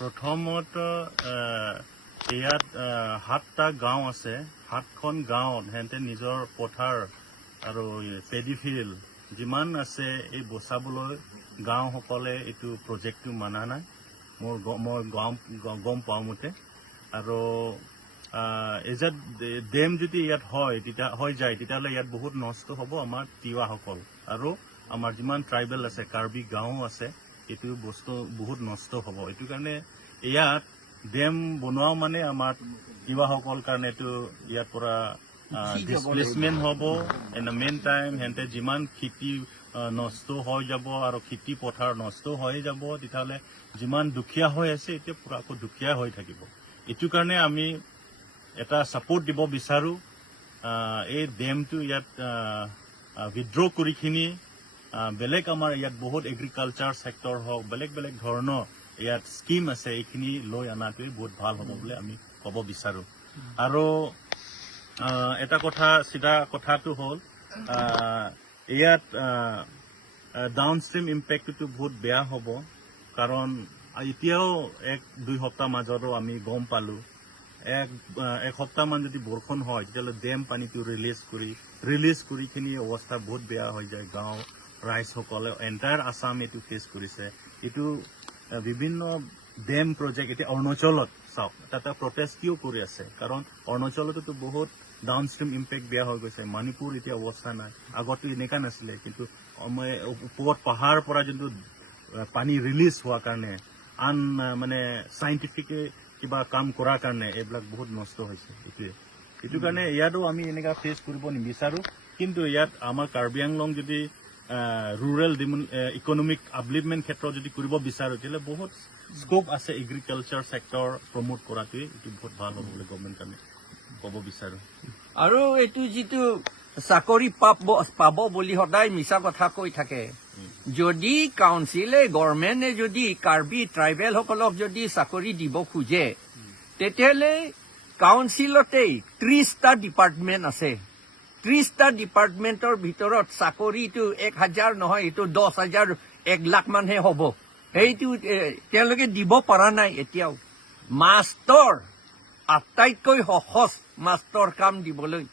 প্ৰথমত ইয়াত 7টা গাঁও আছে 7খন গাঁৱত সিহঁতে নিজৰ পথাৰ আৰু পেডিফিল্ড যিমান আছে এই বচাবলৈ গাঁওসকলে এইটো প্ৰজেক্টটো মানা নাই মই গম পাওঁ মতে আৰু এজাত ডেম যদি ইয়াত হয় হৈ যায় তেতিয়াহ'লে ইয়াত বহুত নষ্ট হ'ব আমাৰ তিৱাসকল আৰু আমাৰ যিমান ট্ৰাইবেল আছে কাৰ্বি গাঁও আছে এইটো বস্তু বহুত নষ্ট হ'ব এইটো কাৰণে ইয়াত ডেম বনোৱা মানে আমাৰ তিৱাসকল কাৰণে এইটো ইয়াৰ পৰা ডিছপ্লেচমেণ্ট হ'ব এণ্ড মেইন টাইম সিহঁতে যিমান খেতি নষ্ট হৈ যাব আৰু খেতি পথাৰ নষ্ট হৈ যাব তেতিয়াহ'লে যিমান দুখীয়া হৈ আছে এতিয়া পুৰা আকৌ দুখীয়া হৈ থাকিব এইটো কাৰণে আমি এটা ছাপোৰ্ট দিব বিচাৰোঁ এই ডেমটো ইয়াত উইথড্ৰ কৰিখিনি বেলেগ আমাৰ ইয়াত বহুত এগ্ৰিকালচাৰ ছেক্টৰ হওক বেলেগ বেলেগ ধৰণৰ ইয়াত স্কিম আছে এইখিনি লৈ অনাটোৱে বহুত ভাল হ'ব বুলি আমি ক'ব বিচাৰোঁ আৰু এটা কথা চিধা কথাটো হ'ল ইয়াত ডাউনষ্ট্ৰীম ইম্পেক্টটো বহুত বেয়া হ'ব কাৰণ এতিয়াও 1-2 সপ্তাহ মাজতো আমি গম পালোঁ এক সপ্তাহমান যদি বৰষুণ হয় তেতিয়াহ'লে ডেম পানীটো ৰিলিজ কৰিখিনি অৱস্থা বহুত বেয়া হৈ যায় গাঁও ৰাইজসকলে এণ্টায়াৰ আছাম এইটো ফেচ কৰিছে এইটো বিভিন্ন ডেম প্ৰজেক্ট এতিয়া অৰুণাচলত চাওক তাতে প্ৰটেষ্ট কিয় কৰি আছে কাৰণ অৰুণাচলতো বহুত ডাউনষ্ট্ৰীম ইম্পেক্ট বেয়া হৈ গৈছে মণিপুৰ এতিয়া অৱস্থা নাই আগতো এনেকুৱা নাছিলে কিন্তু ওপৰত পাহাৰৰ পৰা যোনটো পানী ৰিলিজ হোৱাৰ কাৰণে আন মানে চাইণ্টিফিকে কিবা কাম কৰাৰ কাৰণে এইবিলাক বহুত নষ্ট হৈছে এইটো কাৰণে ইয়াতো আমি এনেকুৱা ফেচ কৰিব নিবিচাৰোঁ কিন্তু ইয়াত আমাৰ কাৰ্বি আংলং যদি ৰুৰেল ইকনমিক আপলিফমেণ্ট ক্ষেত্ৰত যদি কৰিব বিচাৰোঁ তেতিয়াহ'লে বহুত স্কোপ আছে এগ্ৰিকালচাৰ ছেক্টৰ প্ৰমোট কৰাটোৱে এইটো বহুত ভাল হ'ব বুলি গভৰ্ণমেণ্ট কাৰণে ক'ব বিচাৰোঁ আৰু এইটো যিটো চাকৰি পাব বুলি সদায় মিছা কথা কৈ থাকে যদি কাউন্সিলে গভৰ্ণমেণ্টে যদি কাৰ্বি ট্ৰাইবেলসকলক যদি চাকৰি দিব খোজে তেতিয়াহ'লে কাউন্সিলতেই 30টা ডিপাৰ্টমেণ্ট আছে 30টা ডিপাৰ্টমেণ্টৰ ভিতৰত চাকৰিটো 1000 নহয় এইটো 10,000 1 লাখ মানহে হ'ব সেইটো তেওঁলোকে দিব পৰা নাই এতিয়াও মাষ্টৰ আটাইতকৈ সহজ মাষ্টৰ কাম দিবলৈ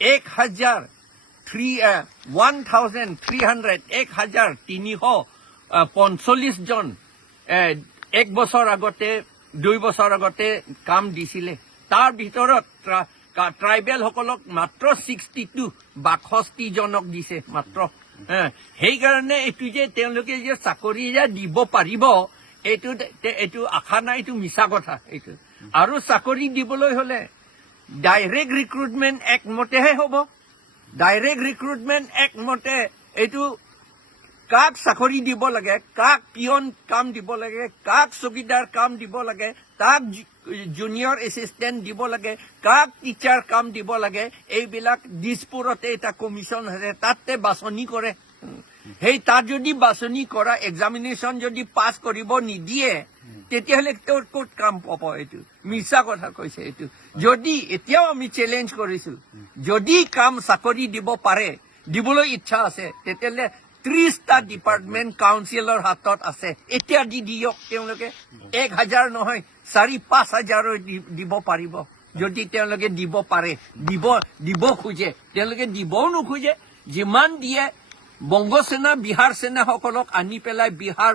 1,345 জন 1 বছৰ আগতে 2 বছৰ আগতে কাম দিছিলে তাৰ ভিতৰত ট্ৰাইবেলসকলক মাত্ৰ 62 জনক দিছে মাত্ৰ সেইকাৰণে এইটো যে তেওঁলোকে যে চাকৰি যে দিব পাৰিব এইটো আশা নাই এইটো মিছা কথা এইটো আৰু চাকৰি দিবলৈ হ'লে ডাইৰেক্ট ৰিক্ৰুটমেণ্ট একমতেহে হ'ব ডাইৰেক্ট ৰিক্ৰুটমেণ্ট একমতে এইটো কাক চাকৰি দিব লাগে কাক পিয়ন কাম দিব লাগে কাক চকীদাৰ কাম দিব লাগে কাক জুনিয়ৰ এছিষ্টেণ্ট দিব লাগে কাক টিচাৰ কাম দিব লাগে এইবিলাক দিছপুৰতে এটা কমিশ্যন আছে তাতে বাছনি কৰে সেই তাত যদি বাছনি কৰা এক্সামিনেশ্যন যদি পাছ কৰিব নিদিয়ে তেতিয়াহ'লে তোৰ ক'ত কাম পাব এইটো মিছা কথা কৈছে এইটো যদি এতিয়াও আমি চেলেঞ্জ কৰিছো যদি কাম চাকৰি দিব পাৰে দিবলৈ ইচ্ছা আছে তেতিয়াহ'লে 30টা ডিপাৰ্টমেণ্ট কাউন্সিলৰ হাতত আছে এতিয়া দি দিয়ক তেওঁলোকে 1000 নহয় 4,000-5,000 দিব পাৰিব যদি তেওঁলোকে দিব পাৰে দিব খোজে তেওঁলোকে দিবও নোখোজে যিমান দিয়ে বংগ সেনা বিহাৰ সেনাসকলক আনি পেলাই বিহাৰ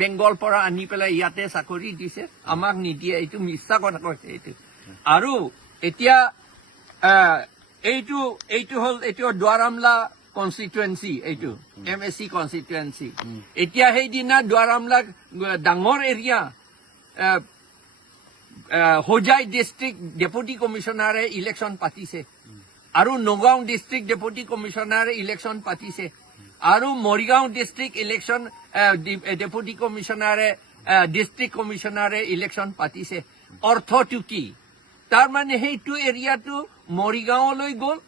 বেংগল পৰা আনি পেলাই ইয়াতে চাকৰি দিছে আমাক নিদিয়ে এইটো মিছা কথা কৈছে এইটো আৰু এতিয়া এইটো হ'ল এইটো দুৱাৰামলা কনষ্টিটুৱেঞ্চি এইটো MSC কনষ্টিটুৱেঞ্চি এতিয়া সেইদিনা দুৱাৰামলা ডাঙৰ এৰিয়া হোজাই ডিষ্ট্ৰিক্ট ডেপুটি কমিশ্যনাৰে ইলেকশ্যন পাতিছে আৰু নগাঁও ডিষ্ট্ৰিক্ট ডেপুটি কমিশ্যনাৰে ইলেকশ্যন পাতিছে আৰু মৰিগাঁও ডিষ্ট্ৰিক্ট ইলেকশ্যন ডেপুটি কমিশ্যনাৰে ডিষ্ট্ৰিক্ট কমিশ্যনাৰে ইলেকশ্যন পাতিছে অৰ্থটো কি তাৰমানে সেইটো এৰিয়াটো মৰিগাঁৱলৈ গ'ল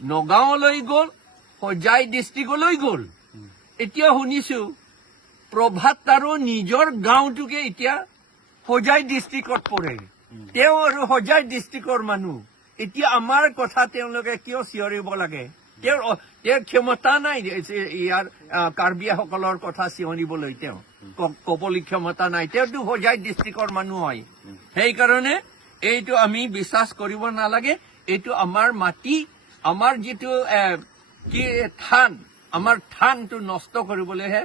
নগাঁৱলৈ গ'ল হোজাই ডিষ্ট্ৰিক্টলৈ গ'ল এতিয়া শুনিছো প্ৰভাত আৰু নিজৰ গাঁওটোকে এতিয়া হোজাই ডিষ্ট্ৰিক্টত পৰে তেওঁ আৰু হোজাই ডিষ্ট্ৰিক্টৰ মানুহ এতিয়া আমাৰ কথা তেওঁলোকে কিয় চিঞৰিব লাগে তেওঁৰ ক্ষমতা নাই ইয়াৰ কাৰ্বিসকলৰ কথা চিঞৰিবলৈ তেওঁ ক'বলৈ ক্ষমতা নাই তেওঁতো হোজাই ডিষ্ট্ৰিক্টৰ মানুহ হয় সেইকাৰণে এইটো আমি বিশ্বাস কৰিব নালাগে এইটো আমাৰ মাটি আমাৰ যিটো কি থান আমাৰ থানটো নষ্ট কৰিবলৈহে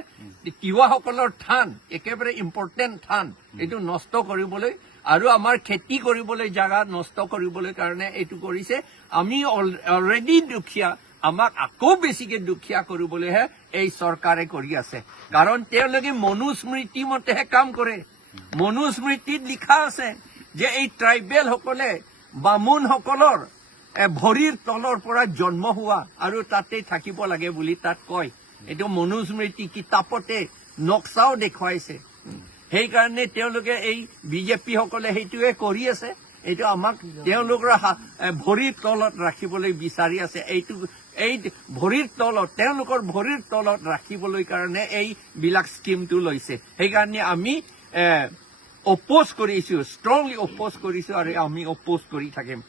তিৱাসকলৰ থান একেবাৰে ইম্পৰ্টেণ্ট থান এইটো নষ্ট কৰিবলৈ আৰু আমাৰ খেতি কৰিবলৈ জাগা নষ্ট কৰিবলৈ কাৰণে এইটো কৰিছে আমি অলৰেডি দুখীয়া আমাক আকৌ বেছিকে দুখীয়া কৰিবলৈহে এই চৰকাৰে কৰি আছে কাৰণ তেওঁলোকে মনুস্মৃতি মতেহে কাম কৰে মনুস্মৃতিত লিখা আছে যে এই ট্ৰাইবেল সকলে বামুণসকলৰ ভৰিৰ তলৰ পৰা জন্ম হোৱা আৰু তাতে থাকিব লাগে বুলি তাত কয় এইটো মনুস্মৃতি কিতাপতে নক্সাও দেখুৱাইছে সেইকাৰণে তেওঁলোকে এই বিজেপি সকলে সেইটোৱে কৰি আছে এইটো আমাক তেওঁলোকৰ ভৰিৰ তলত ৰাখিবলৈ বিচাৰি আছে এইটো এই ভৰিৰ তলত তেওঁলোকৰ ভৰিৰ তলত ৰাখিবলৈ কাৰণে এইবিলাক স্কিমটো লৈছে সেইকাৰণে আমি অপ'জ কৰিছো ষ্ট্ৰংলি অপ'জ কৰিছো আৰু আমি অপ'জ কৰি থাকিম